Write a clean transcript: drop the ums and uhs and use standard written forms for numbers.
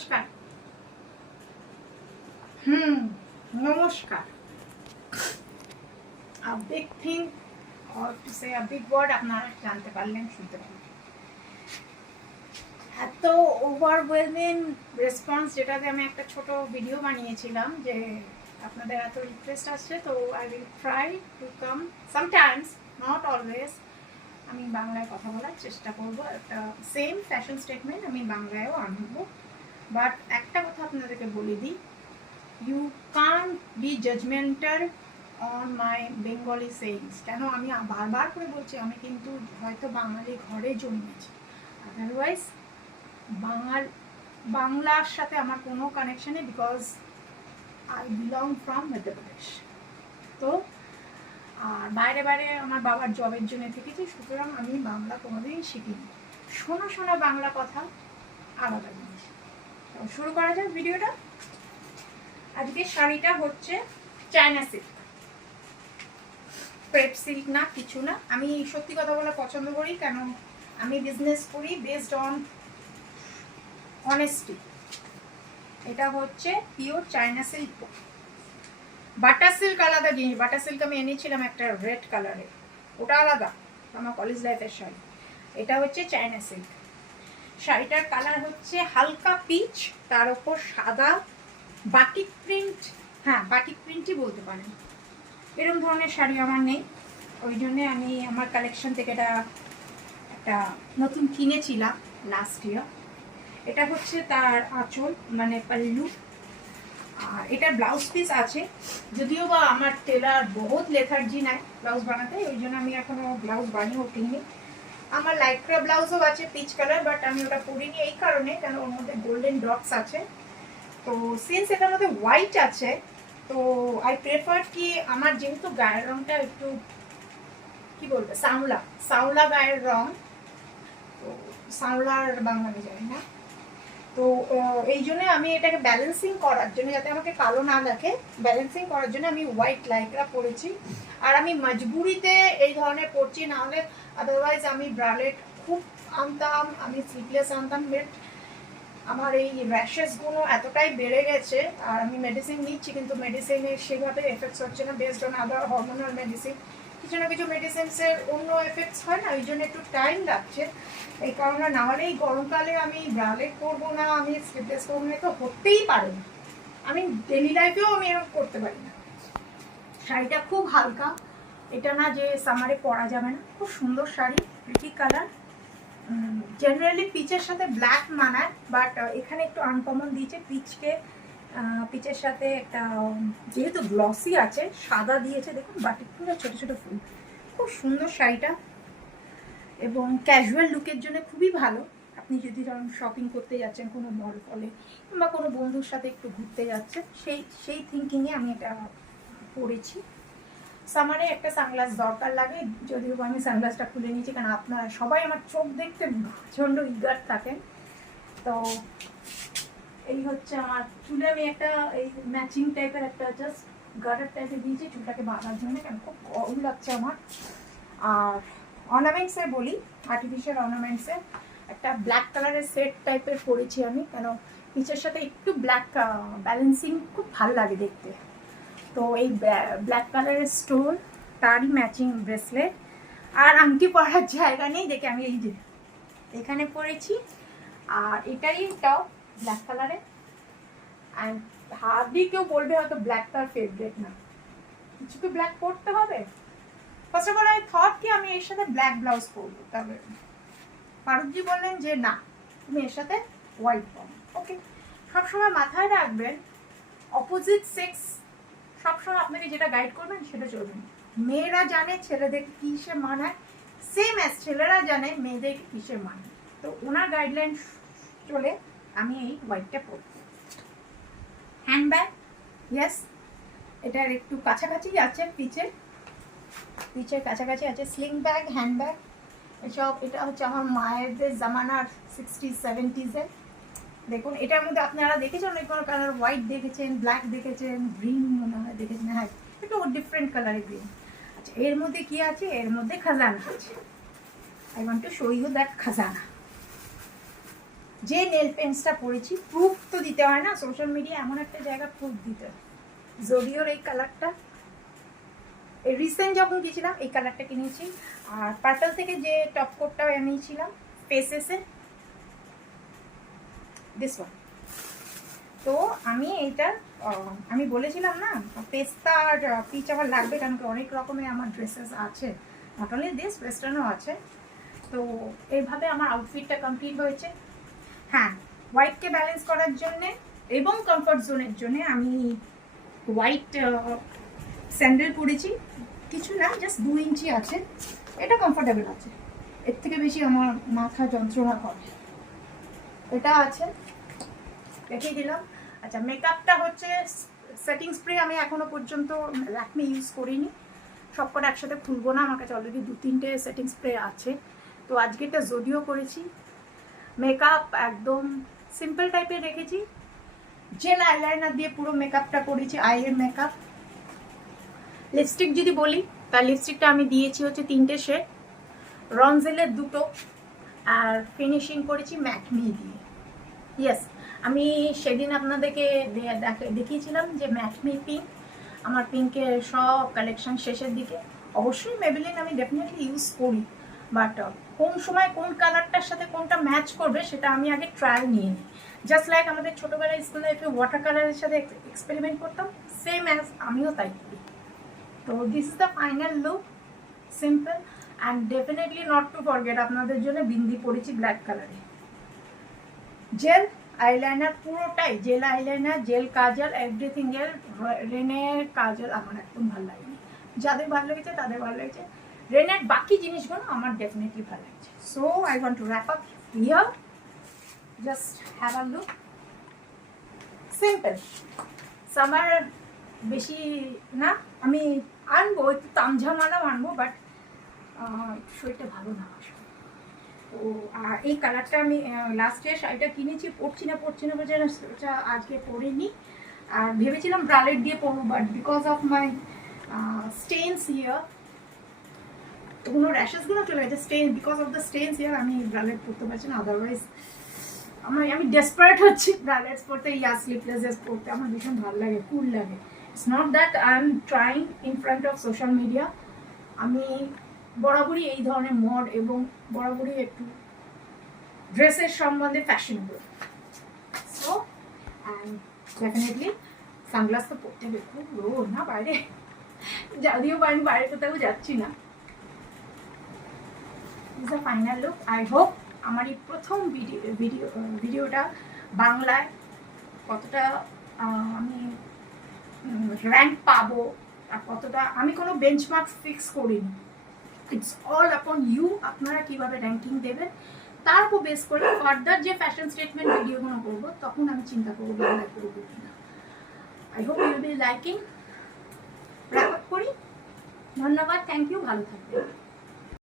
নমস্কার। নমস্কার। A big thing or to say a big word আপনারা জানতে পারলেন, শুনতে পারলেন। এত ওভারওয়েলমিং রেসপন্স, যেটাতে আমি একটা ছোট ভিডিও বানিয়েছিলাম যে আপনাদের এত রিকোয়েস্ট আসছে, তো I will try to come sometimes, not always. আমি বাংলায় কথা বলার চেষ্টা করবো। একটা সেম ফ্যাশন স্টেটমেন্ট আমি বাংলায়ও আনবো। বাট একটা কথা আপনাদেরকে বলে দিই, you can't be judgmental on my Bengali sayings. কেন আমি বারবার করে বলছি, আমি কিন্তু হয়তো বাঙালি ঘরে জন্মেছি, আদারওয়াইজ বাংলার সাথে আমার কোনো কানেকশন নেই, because I belong from Madhya Pradesh. তো আর বাইরে বাইরে আমার বাবার জবের জন্য থেকেছি, সুতরাং আমি বাংলা কোনোদিনই শিখিনি। শোনা শোনা বাংলা কথা আলাদা জিনিস। শুরু করা যাক ভিডিওটা। আজকে শাড়িটা হচ্ছে চায়না সিল্ক, ক্রেপ সিল্ক না, কিছু না। আমি সত্যি কথা বলে পছন্দ করি, কেন আমি বিজনেস করি বেসড অন অনেস্টি। এটা হচ্ছে pure China silk. Butter silk আলাদা জিনিস। বাটার সিল্ক আমি এনেছিলাম একটা রেড কালারের, ওটা আলাদা, আমার কলেজ লাইফের শাড়ি। এটা হচ্ছে চায়না সিল্ক। শাড়িটার কালার হচ্ছে হালকা পিচ, তার উপর সাদা বাটিক প্রিন্ট। হ্যাঁ, বাটিক প্রিন্টই বলতে পারেন। এরকম ধরনের শাড়ি আমার নেই, ওই জন্যে আমি আমার কালেকশন থেকে এটা একটা নতুন কিনেছিলাম লাস্ট ইয়ার। এটা হচ্ছে তার আঁচল, মানে পাল্লু। আর এটার ব্লাউজ পিস আছে, যদিও বা আমার টেলার বহুত লেথার্জি নাই ব্লাউজ বানাতে, ওই জন্য আমি এখনো ব্লাউজ বানিয়ে উঠিনি। আমার লাইক্রা ব্লাউজও আছে পিচ কালার, বাট আমি ওটা পরিনি এই কারণে, কেন ওর মধ্যে গোল্ডেন ডটস আছে। তো সিন্স এটার মধ্যে হোয়াইট আছে, তো আই প্রেফার কি আমার যেহেতু গায়ের রঙটা একটু কি বলবো সাউলা গায়ের রং, তো সাউলার বাংলাতে জানি না, তো এই জন্য আমি এটাকে ব্যালেন্সিং করার জন্য, যাতে আমাকে কালো না লাগে, ব্যালেন্সিং করার জন্য আমি হোয়াইট লাইকরা পরেছি। আর আমি মজবুরিতে এই ধরনের পরছি, না হলে আদারওয়াইজ আমি ব্রালেট খুব আনতাম, আমি স্লিভলেস আনতাম। বাট আমার এই র্যাশেসগুলো এতটাই বেড়ে গেছে, আর আমি মেডিসিন নিচ্ছি, কিন্তু মেডিসিনের সেভাবে এফেক্টস হচ্ছে না, based on other hormonal medicine. কিছু না কিছু মেডিসিনসের অন্য এফেক্টস হয় না, ওই জন্য একটু টাইম লাগছে। এই কারণে না হলে এই গরমকালে আমি ব্রালেট করবো না, আমি স্লিভলেস করবো না, তো হতেই পারে না। আমি ডেলি লাইফেও আমি এরকম করতে পারি না। শাড়িটা খুব হালকা, এটা না যে সামারে পরা যাবে না, খুব সুন্দর শাড়ি, প্রিটি কালার। জেনারেলি পিচের সাথে ব্ল্যাক মানায়, বাট এখানে একটু আনকমন দিয়েছে পিচের সাথে একটা, যেহেতু গ্লসি আছে, সাদা দিয়েছে। দেখুন বাটিক পুরো ছোটো ছোটো ফুল, খুব সুন্দর শাড়িটা, এবং ক্যাজুয়াল লুকের জন্য খুবই ভালো। আপনি যদি ধরুন শপিং করতে যাচ্ছেন কোনো মল ফলে, কিংবা কোনো বন্ধুর সাথে একটু ঘুরতে যাচ্ছেন, সেই থিঙ্কিংয়ে আমি এটা পরেছি। সামারে একটা সানগ্লাস দরকার লাগে, যদিও আমি সানগ্লাসটা খুলে নিয়েছি, কারণ আপনারা সবাই আমার চোখ দেখতে প্রচণ্ড ইগার থাকেন। তো এই হচ্ছে আমার চুলে, আমি একটা এই ম্যাচিং টাইপের একটা জাস্ট গার্ডার টাইপের দিয়েছি চুলটাকে বাঁধার জন্য, কারণ খুব গরম লাগছে আমার। আর অর্নামেন্টসে বলি, আর্টিফিশিয়াল অর্নামেন্টসে একটা ব্ল্যাক কালারের সেট টাইপের পরেছি আমি, কেন পিচের সাথে একটু ব্ল্যাক ব্যালেন্সিং খুব ভালো লাগে দেখতে। তো এই ব্ল্যাক কালারের স্টোন, তারই ম্যাচিং ব্রেসলেট। আর আংটি পরার জায়গা নেই দেখে আমি এই যে এখানে পরেছি। আর এটাই টপ ব্ল্যাক কালারের। অ্যান্ড হার্ডলি কেউ বলবে হয়তো ব্ল্যাক তার ফেভারিট না, কিছু তো ব্ল্যাক পরতে হবে। First of all I thought কি আমি এর সাথে ব্ল্যাক ব্লাউজ পরবো, তবে পারুজি বললেন যে না, তুমি এর সাথে হোয়াইট পরো। ওকে, সবসময় মাথায় রাখবেন অপোজিট সেক্স সবসময় আপনাকে যেটা গাইড করবেন সেটা চলবেন। মেয়েরা জানে ছেলেদের কিসে মানায়, সেম অ্যাজ ছেলেরা জানে মেয়েদের কিসে মানায়। তো ওনার গাইডলাইন চলে আমি এই হোয়াইটটা পরব। হ্যান্ডব্যাগ, ইয়েস, এটার একটু কাছাকাছি আছে, পিচের কাছাকাছি আছে। স্লিং ব্যাগ, হ্যান্ডব্যাগ এসব, এটা হচ্ছে আমার মায়েদের জামানার 60s 70s-এর। দেখুন এটার মধ্যে আপনারা দেখেছেন অনেক কালার, হোয়াইট দেখেছেন, ব্ল্যাক দেখেছেন, গ্রিন মনে হয় দেখেছেন। হ্যাঁ, একটু ডিফারেন্ট কালারের গ্রিন। আচ্ছা, এর মধ্যে কি আছে? এর মধ্যে খাজানা আছে। I want to show you that খাজানা। যে নেল পেন্টসটা পরেছি, প্রুফ তো দিতে হয় না, সোশ্যাল মিডিয়া এমন একটা জায়গা, প্রুফ দিতে হয়। জোডিওর এই কালারটা, এই রিসেন্ট যখন গেছিলাম এই কালারটা কিনেছি। আর পার্পল থেকে যে টপ কোটটা এনেছিলাম পেসেসে, দিস ওয়ান। তো আমি এইটা আমি বলেছিলাম না পেস্তা আর পিচ আমার লাগবে, কারণ কি অনেক রকমের আমার ড্রেসেস আছে, নট অনলি দিস, ওয়েস্টার্নও আছে। তো এইভাবে আমার আউটফিটটা কমপ্লিট হয়েছে। হ্যাঁ, হোয়াইটকে ব্যালেন্স করার জন্যে এবং কমফর্ট জোনের জন্যে আমি হোয়াইট স্যান্ডেল পরেছি, কিছু না, জাস্ট 2 ইঞ্চি আছে, এটা কমফোর্টেবল আছে, এর থেকে বেশি আমার মাথা যন্ত্রণা করে। এটা আছে, দেখিয়ে দিলাম। আচ্ছা, মেকআপটা হচ্ছে সেটিং স্প্রে, আমি এখনো পর্যন্ত ল্যাকমি ইউজ করিনি, সবকটা একসাথে খুলবো না, আমার কাছে অলরেডি 2-3টে সেটিং স্প্রে আছে। তো আজকে এটা জোডিও করেছি। মেকআপ একদম সিম্পল টাইপের রেখেছি, জেল আইলাইনার দিয়ে পুরো মেকআপটা করেছি, আইয়ের মেকআপ। লিপস্টিক যদি বলি, তার লিপস্টিকটা আমি দিয়েছি হচ্ছে 3টে শেড, রনজেলের 2টো, আর ফিনিশিং করেছি ম্যাকমি দিয়ে। ইয়েস, আমি সেদিন আপনাদেরকে দেখিয়েছিলাম যে ম্যাকমি পিঙ্ক, আমার পিঙ্কের সব কালেকশন শেষের দিকে। অবশ্যই মেবেলিন আমি ডেফিনেটলি ইউজ করি, বাট কোন সময় কোন কালারটার সাথে কোনটা ম্যাচ করবে সেটা আমি আগে ট্রায়াল নিয়ে নিই। জাস্ট লাইক আমাদের ছোটোবেলায় স্কুলে একটু ওয়াটার কালারের সাথে এক্সপেরিমেন্ট করতাম, সেম অ্যাজ আমিও তাই করি। তো this is the final look, simple and definitely not to forget, আপনাদের জন্য বিন্দি পরেছি ব্ল্যাক কালারে। জেল আইলাইনার পুরোটাই জেল আইলাইনার, জেল কাজল, এভরিথিং জেল। রেনের কাজল আমার একদম ভালো লাগেনি, যাদের ভালো লেগেছে তাদের ভালো লেগেছে, রেনের বাকি জিনিসগুলো আমার ডেফিনেটলি ভালো লাগছে। So I want to wrap up here, just have a look, simple. Summer বেশি না, আমি আনবো একটু তামঝামালাও আনবো, বাট শরীরটা ভালো না। তো আর এই কালারটা আমি লাস্ট ইয়ার শাড়িটা কিনেছি, পরছি না বলছে না, সেটা আজকে পরিনি। আর ভেবেছিলাম ব্রালেট দিয়ে পরবো, বাট বিকজ অফ মাই স্টেন্স ইয়ার, তো কোনো র্যাশেসগুলো চলে গেছে, স্টেন, বিকজ অফ দ্য স্টেন্স ইয়ার আমি ব্রালেট পরতে পারছি না। আদারওয়াইজ আমি ডেসপারেট হচ্ছি ব্রালেটস পরতে, ইয়ার স্লিপলেস পরতে আমার ভীষণ ভালো লাগে, কুল লাগে। It's not that I am trying in front of social media, আমি বরাবরই এই ধরনের মড এবং বরাবরই একটু ড্রেসের সম্বন্ধে fashionable. So and definitely sunglass তো পরতে হবে, খুব রোদ না বাইরে, যদিও বাইরে কোথাও যাচ্ছি না। Is the final look. I hope আমার এই প্রথম ভিডিওটা বাংলায় কতটা আমি র্যাঙ্ক পাবো আর কতটা, আমি কোনো বেঞ্চমার্ক ফিক্স করিনি, ইটস অল আপন ইউ, আপনারা কীভাবে র্যাঙ্কিং দেবেন তার উপর বেস করে ফার্দার যে ফ্যাশন স্টেটমেন্ট ভিডিওগুলো করবো তখন আমি চিন্তা করবো বাংলায় করবো কিনা। I hope you will be liking. Wrap up করি, ধন্যবাদ, থ্যাংক ইউ, ভালো থাকবেন।